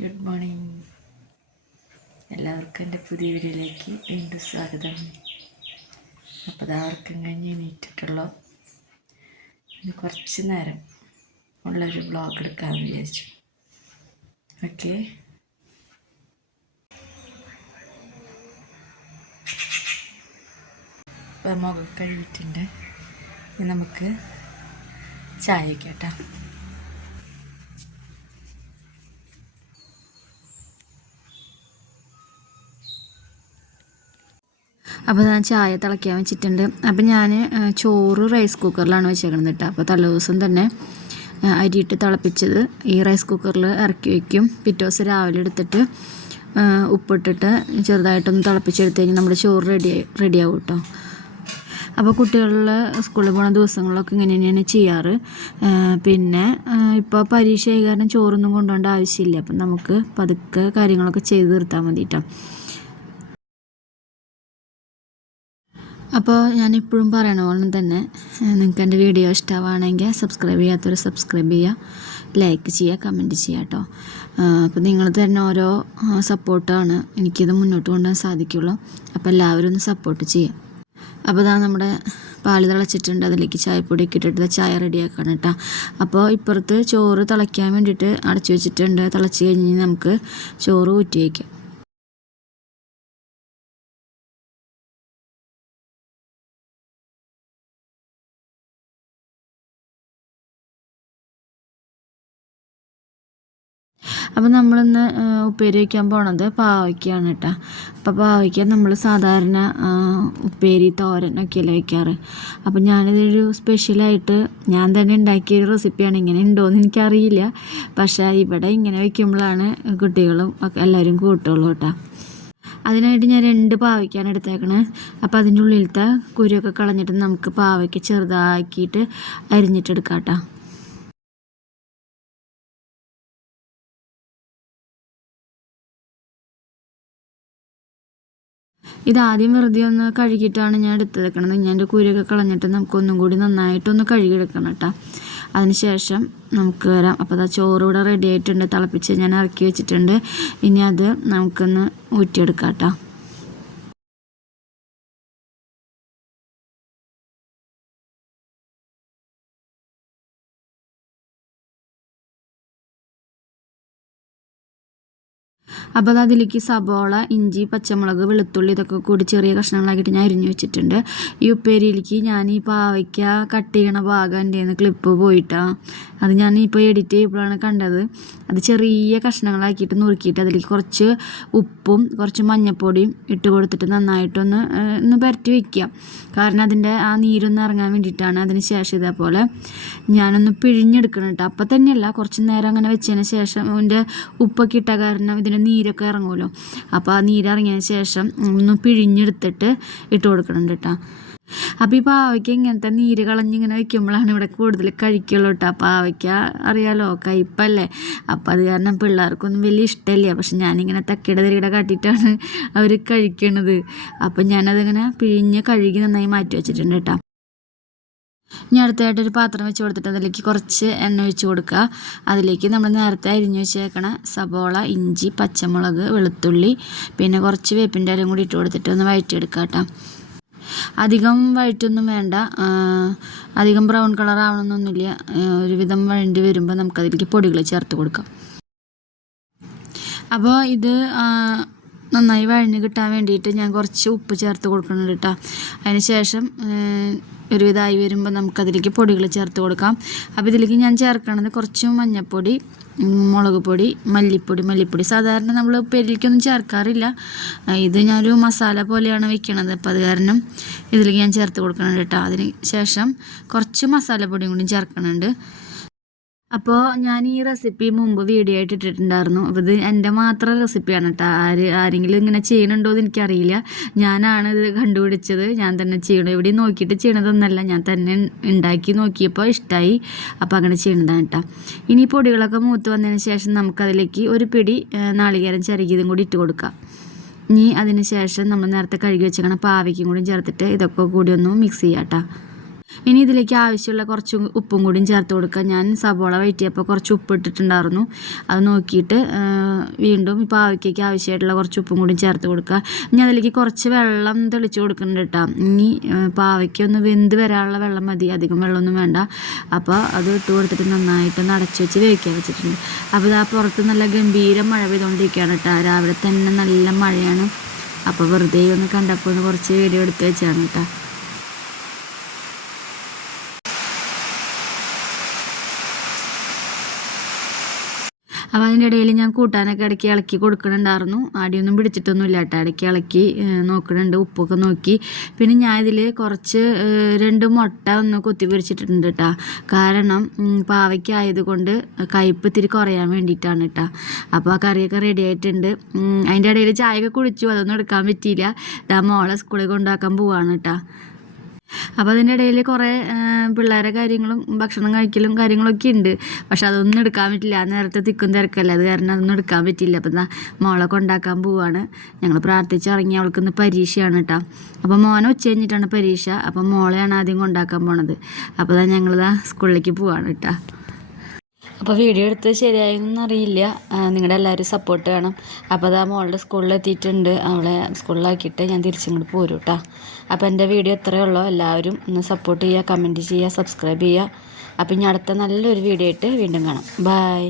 Good morning എല്ലാവർക്കും എന്റെ പുതിയ വീഡിയോയിലേക്ക് വീണ്ടും സ്വാഗതം. അപ്പോൾ അതാർക്കും കഴിഞ്ഞ് എണീറ്റിട്ടുള്ളൂ? കുറച്ച് നേരം ഉള്ളൊരു വ്ളോഗ് എടുക്കാമെന്ന് വിചാരിച്ചു. ഓക്കെ ഇപ്പോൾ മുഖം കഴുകിയിട്ടുണ്ട്. ഇനി നമുക്ക് ചായ കേട്ടോ. അപ്പോൾ ഞാൻ ചായ തിളയ്ക്കാൻ വെച്ചിട്ടുണ്ട്. അപ്പോൾ ഞാൻ ചോറ് റൈസ് കുക്കറിലാണ് വെച്ചേക്കുന്നത് കേട്ടോ അപ്പോൾ തലേ ദിവസം തന്നെ അരിയിട്ട് തിളപ്പിച്ചത് ഈ റൈസ് കുക്കറിൽ ഇറക്കി വയ്ക്കും പിറ്റേ ദിവസം രാവിലെ എടുത്തിട്ട് ഉപ്പിട്ടിട്ട് ചെറുതായിട്ടൊന്ന് തിളപ്പിച്ചെടുത്ത് കഴിഞ്ഞാൽ നമ്മുടെ ചോറ് റെഡി റെഡിയാവും കേട്ടോ അപ്പോൾ കുട്ടികളിൽ സ്കൂളിൽ പോണ ദിവസങ്ങളിലൊക്കെ ഇങ്ങനെ തന്നെയാണ് ചെയ്യാറ്. പിന്നെ ഇപ്പോൾ പരീക്ഷ കാരണം ചോറൊന്നും കൊണ്ടുപോകേണ്ട ആവശ്യമില്ല. അപ്പം നമുക്ക് പതുക്കെ കാര്യങ്ങളൊക്കെ ചെയ്ത് തീർത്താൽ മതി കേട്ടോ അപ്പോൾ ഞാൻ ഇപ്പോഴും പറയണ പോലെ തന്നെ നിങ്ങൾക്ക് എന്റെ വീഡിയോ ഇഷ്ടമാണെങ്കിൽ സബ്സ്ക്രൈബ് ചെയ്യാത്തവർ സബ്സ്ക്രൈബ് ചെയ്യുക ലൈക്ക് ചെയ്യുക കമന്റ് ചെയ്യുക കേട്ടോ. അപ്പോൾ നിങ്ങൾ തന്നെ ഓരോ സപ്പോർട്ടാണ് എനിക്കിത് മുന്നോട്ട് കൊണ്ടുപോകാൻ സാധിക്കുള്ളൂ. അപ്പോൾ എല്ലാവരും ഒന്ന് സപ്പോർട്ട് ചെയ്യുക. അപ്പോൾ ഇതാ നമ്മുടെ പാൽ തിളച്ചിട്ടുണ്ട് അതിലേക്ക് ചായപ്പൊടി ഒക്കെ ഇട്ടിട്ട് ചായ റെഡിയാക്കണം കേട്ടോ. അപ്പോൾ ഇപ്പുറത്ത് ചോറ് തിളയ്ക്കാൻ വേണ്ടിയിട്ട് അടച്ചു വെച്ചിട്ടുണ്ട്. തിളച്ച് കഴിഞ്ഞ് നമുക്ക് ചോറ് ഊറ്റി വയ്ക്കാം അപ്പോൾ നമ്മളിന്ന് ഉപ്പേരി വയ്ക്കാൻ പോണത് പാവയ്ക്കാണ് കേട്ടോ അപ്പോൾ പാവയ്ക്ക നമ്മൾ സാധാരണ ഉപ്പേരി തോരൻ ഒക്കെയല്ലേ വയ്ക്കാറ് അപ്പോൾ ഞാനിതൊരു സ്പെഷ്യലായിട്ട് ഞാൻ തന്നെ ഉണ്ടാക്കിയൊരു റെസിപ്പിയാണ്. ഇങ്ങനെ ഉണ്ടോയെന്ന് എനിക്കറിയില്ല. പക്ഷേ ഇവിടെ ഇങ്ങനെ വയ്ക്കുമ്പോഴാണ് കുട്ടികളും ഒക്കെ എല്ലാവരും കൂട്ടുള്ളൂ കേട്ടോ അതിനായിട്ട് ഞാൻ രണ്ട് പാവയ്ക്കാണ് എടുത്തേക്കണേ. അപ്പോൾ അതിന്റെ ഉള്ളിലത്തെ കുരുവൊക്കെ കളഞ്ഞിട്ട് നമുക്ക് പാവയ്ക്ക് ചെറുതാക്കിയിട്ട് അരിഞ്ഞിട്ടെടുക്കാം കേട്ടോ ഇതാദ്യം വെറുതെ ഒന്ന് കഴുകിയിട്ടാണ് ഞാൻ എടുത്തെടുക്കണത്. ഞാൻ എന്റെ കുരൊക്കെ കളഞ്ഞിട്ട് നമുക്കൊന്നും കൂടി നന്നായിട്ടൊന്ന് കഴുകിയെടുക്കണം കേട്ടോ. അതിന് ശേഷം നമുക്ക് വരാം. അപ്പോൾ അതാ ചോറ് ഇവിടെ റെഡി ആയിട്ടുണ്ട്. തിളപ്പിച്ച് ഞാൻ ഇറക്കി വെച്ചിട്ടുണ്ട്. ഇനി അത് നമുക്കൊന്ന് ഊറ്റിയെടുക്കാം കേട്ടോ. അപ്പോൾ അത് അതിലേക്ക് സബോള ഇഞ്ചി പച്ചമുളക് വെളുത്തുള്ളി ഇതൊക്കെ കൂടി ചെറിയ കഷ്ണങ്ങളാക്കിയിട്ട് ഞാൻ അരിഞ്ഞു വെച്ചിട്ടുണ്ട്. ഈ ഉപ്പേരിയിലേക്ക് ഞാൻ ഈ പാവയ്ക്ക കട്ട് ചെയ്യണ ഭാഗം എന്റെ നിന്ന് ക്ലിപ്പ് പോയിട്ടാണ് അത് ഞാൻ ഇപ്പോൾ എഡിറ്റ് ചെയ്യുമ്പോഴാണ് കണ്ടത്. അത് ചെറിയ കഷ്ണങ്ങളാക്കിയിട്ട് നുറുക്കിയിട്ട് അതിലേക്ക് കുറച്ച് ഉപ്പും കുറച്ച് മഞ്ഞൾപ്പൊടിയും ഇട്ട് കൊടുത്തിട്ട് നന്നായിട്ടൊന്ന് ഒന്ന് പുരട്ടി വയ്ക്കുക കാരണം അതിന്റെ ആ നീരൊന്ന് ഇറങ്ങാൻ വേണ്ടിയിട്ടാണ് അതിന് ശേഷം ഇതേപോലെ ഞാനൊന്ന് പിഴിഞ്ഞെടുക്കണം കേട്ടോ. അപ്പം തന്നെയല്ല കുറച്ച് നേരം അങ്ങനെ വെച്ചതിന് ശേഷം അതിന്റെ ഉപ്പൊക്കെ ഇട്ട കാരണം ഇതിന്റെ നീരൊക്കെ ഇറങ്ങുമല്ലോ. അപ്പോൾ ആ നീരിറങ്ങിയതിന് ശേഷം ഒന്ന് പിഴിഞ്ഞെടുത്തിട്ട് ഇട്ട് കൊടുക്കണം കേട്ടോ അപ്പം ഈ പാവയ്ക്ക ഇങ്ങനത്തെ നീര് കളഞ്ഞിങ്ങനെ വെക്കുമ്പോഴാണ് ഇവിടെ കൂടുതൽ കഴിക്കുള്ളൂ കേട്ടോ പാവയ്ക്ക അറിയാലോ കയ്പല്ലേ അപ്പം അത് കാരണം പിള്ളേർക്കൊന്നും വലിയ ഇഷ്ടമില്ല. പക്ഷെ ഞാനിങ്ങനെ തക്കയുടെ തിരിയുടെ കാട്ടിയിട്ടാണ് അവർ കഴിക്കണത്. അപ്പം ഞാനതിങ്ങനെ പിഴിഞ്ഞ് കഴുകി നന്നായി മാറ്റി വെച്ചിട്ടുണ്ട് കേട്ടോ ഇനി അടുത്തതായിട്ട് ഒരു പാത്രം വെച്ച് കൊടുത്തിട്ട് അതിലേക്ക് കുറച്ച് എണ്ണ ഒഴിച്ച് കൊടുക്കുക. അതിലേക്ക് നമ്മൾ നേരത്തെ അരിഞ്ഞു വെച്ചേക്കണ സബോള ഇഞ്ചി പച്ചമുളക് വെളുത്തുള്ളി പിന്നെ കുറച്ച് വേപ്പിന്റെ ഇലയും കൂടി ഇട്ട് കൊടുത്തിട്ട് ഒന്ന് വഴറ്റിയെടുക്കുക കേട്ടോ. അധികം വഴറ്റൊന്നും വേണ്ട. അധികം ബ്രൗൺ കളർ ആവണമെന്നൊന്നുമില്ല. ഒരുവിധം വഴണ്ടി വരുമ്പോൾ നമുക്കതിലേക്ക് പൊടികൾ ചേർത്ത് കൊടുക്കാം. അപ്പോൾ ഇത് നന്നായി വഴഞ്ഞ് കിട്ടാൻ വേണ്ടിയിട്ട് ഞാൻ കുറച്ച് ഉപ്പ് ചേർത്ത് കൊടുക്കുന്നുണ്ട് കേട്ടോ അതിന് ശേഷം ഒരുവിധമായി വരുമ്പോൾ നമുക്കതിലേക്ക് പൊടികൾ ചേർത്ത് കൊടുക്കാം. അപ്പോൾ ഇതിലേക്ക് ഞാൻ ചേർക്കണത് കുറച്ച് മഞ്ഞൾപ്പൊടി മുളക് പൊടി മല്ലിപ്പൊടി മല്ലിപ്പൊടി. സാധാരണ നമ്മൾ ഉപ്പേരിലേക്കൊന്നും ചേർക്കാറില്ല. ഇത് ഞാനൊരു മസാല പോലെയാണ് വെക്കണത്. അപ്പോൾ അത് കാരണം ഇതിലേക്ക് ഞാൻ ചേർത്ത് കൊടുക്കണുണ്ട് കേട്ടോ അതിന് ശേഷം കുറച്ച് മസാലപ്പൊടിയും കൂടി ചേർക്കുന്നുണ്ട് അപ്പോൾ ഞാൻ ഈ റെസിപ്പി മുമ്പ് വീഡിയോ ആയിട്ട് ഇട്ടിട്ടുണ്ടായിരുന്നു അപ്പോൾ ഇത് എന്റെ മാത്രം റെസിപ്പിയാണ് കേട്ടോ ആര് ആരെങ്കിലും ഇങ്ങനെ ചെയ്യണുണ്ടോ എന്ന് എനിക്കറിയില്ല. ഞാനാണ് ഇത് കണ്ടുപിടിച്ചത്. ഞാൻ തന്നെ ചെയ്യണു. എവിടെയും നോക്കിയിട്ട് ചെയ്യണതൊന്നല്ല. ഞാൻ തന്നെ ഉണ്ടാക്കി നോക്കിയപ്പോൾ ഇഷ്ടമായി അപ്പോൾ അങ്ങനെ ചെയ്യണതാണ് കേട്ടോ ഇനി പൊടികളൊക്കെ മൂത്ത് വന്നതിന് ശേഷം നമുക്കതിലേക്ക് ഒരു പിടി നാളികേരം ചരകിയതും കൂടി ഇട്ട് കൊടുക്കാം. ഇനി അതിന് ശേഷം നമ്മൾ നേരത്തെ കഴുകി വെച്ചേക്കണ പാവയ്ക്കും കൂടി ചേർത്തിട്ട് ഇതൊക്കെ കൂടി ഒന്ന് മിക്സ് ചെയ്യാം കേട്ടോ ഇനി ഇതിലേക്ക് ആവശ്യമുള്ള കുറച്ച് ഉപ്പും കൂടിയും ചേർത്ത് കൊടുക്കുക ഞാൻ സബോള വഴറ്റിയപ്പോൾ കുറച്ച് ഉപ്പ് ഇട്ടിട്ടുണ്ടായിരുന്നു. അത് നോക്കിയിട്ട് വീണ്ടും ഇപ്പോൾ ആവശ്യയ്ക്ക് ആവശ്യമായിട്ടുള്ള കുറച്ച് ഉപ്പും കൂടി ചേർത്ത് കൊടുക്കുക. ഇനി അതിലേക്ക് കുറച്ച് വെള്ളം തെളിച്ച് കൊടുക്കുന്നുണ്ട് കേട്ടോ. ഇനി പാവയ്ക്ക് ഒന്ന് വെന്ത് വരാനുള്ള വെള്ളം മതി. അധികം വെള്ളമൊന്നും വേണ്ട. അപ്പോൾ അത് ഇട്ട് കൊടുത്തിട്ട് നന്നായിട്ട് നടച്ച് വെച്ച് വേവിക്കാൻ വെച്ചിട്ടുണ്ട്. അപ്പോൾ ഇതാ പുറത്ത് നല്ല ഗംഭീരം മഴ പെയ്തുകൊണ്ടിരിക്കുകയാണ് കേട്ടോ. രാവിലെ തന്നെ നല്ല മഴയാണ്. അപ്പോൾ വെറുതെ ഒന്ന് കണ്ടപ്പോൾ ഒന്ന് കുറച്ച് വീഡിയോ എടുത്ത് വെച്ചാണ് കേട്ടോ. അപ്പോൾ അതിന്റെ ഇടയിൽ ഞാൻ കൂട്ടാനൊക്കെ ഇടയ്ക്ക് ഇളക്കി കൊടുക്കണുണ്ടായിരുന്നു. ആടിയൊന്നും പിടിച്ചിട്ടൊന്നുമില്ല കേട്ടോ ഇടയ്ക്ക് ഇളക്കി നോക്കണുണ്ട് ഉപ്പൊക്കെ നോക്കി. പിന്നെ ഞാൻ ഇതിൽ കുറച്ച് രണ്ട് മുട്ട ഒന്ന് കൊത്തി പൊരിച്ചിട്ടുണ്ട് കേട്ടോ കാരണം പാവയ്ക്കായത് പാവയ്ക്കായതുകൊണ്ട് കയ്പ്പ് ഇത്തിരി കുറയാൻ വേണ്ടിയിട്ടാണ് കേട്ടോ അപ്പോൾ ആ കറിയൊക്കെ റെഡി ആയിട്ടുണ്ട്. അതിന്റെ ഇടയിൽ ചായയൊക്കെ കുടിച്ചു. അതൊന്നും എടുക്കാൻ പറ്റിയില്ല. ഇതാ മോളെ സ്കൂളിൽ കൊണ്ടാക്കാൻ പോവാണ് കേട്ടോ അപ്പോൾ അതിന്റെ ഇടയിൽ കുറേ പിള്ളേരെ കാര്യങ്ങളും ഭക്ഷണം കഴിക്കലും കാര്യങ്ങളൊക്കെ ഉണ്ട്. പക്ഷെ അതൊന്നും എടുക്കാൻ പറ്റില്ല. ആ നേരത്തെ തിക്കും തിരക്കല്ലേ. അത് കാരണം അതൊന്നും എടുക്കാൻ പറ്റില്ല. അപ്പം എന്താ മോളെ കൊണ്ടാക്കാൻ പോവാണ്. ഞങ്ങൾ പ്രാർത്ഥിച്ച് ഇറങ്ങി അവൾക്ക് ഇന്ന് പരീക്ഷയാണ് കേട്ടോ അപ്പോൾ മോനെ ഉച്ച കഴിഞ്ഞിട്ടാണ് പരീക്ഷ. അപ്പം മോളെയാണ് ആദ്യം കൊണ്ടാക്കാൻ പോണത്. അപ്പോൾ ഞങ്ങളിതാ സ്കൂളിലേക്ക് പോവാണ് കേട്ടോ അപ്പോൾ വീഡിയോ എടുത്ത് ശരിയായെന്നൊന്നും അറിയില്ല. നിങ്ങളുടെ എല്ലാവരും സപ്പോർട്ട് വേണം. അപ്പോൾ അതാ മോളുടെ സ്കൂളിൽ എത്തിയിട്ടുണ്ട്. അവളെ സ്കൂളിലാക്കിയിട്ട് ഞാൻ തിരിച്ചിങ്ങോട്ട് പോരും കേട്ടോ അപ്പോൾ എന്റെ വീഡിയോ ഇത്രയേ ഉള്ളൂ. എല്ലാവരും ഒന്ന് സപ്പോർട്ട് ചെയ്യുക കമന്റ് ചെയ്യുക സബ്സ്ക്രൈബ് ചെയ്യുക അപ്പോൾ ഇനി അടുത്ത നല്ലൊരു വീഡിയോ ആയിട്ട് വീണ്ടും കാണാം. ബൈ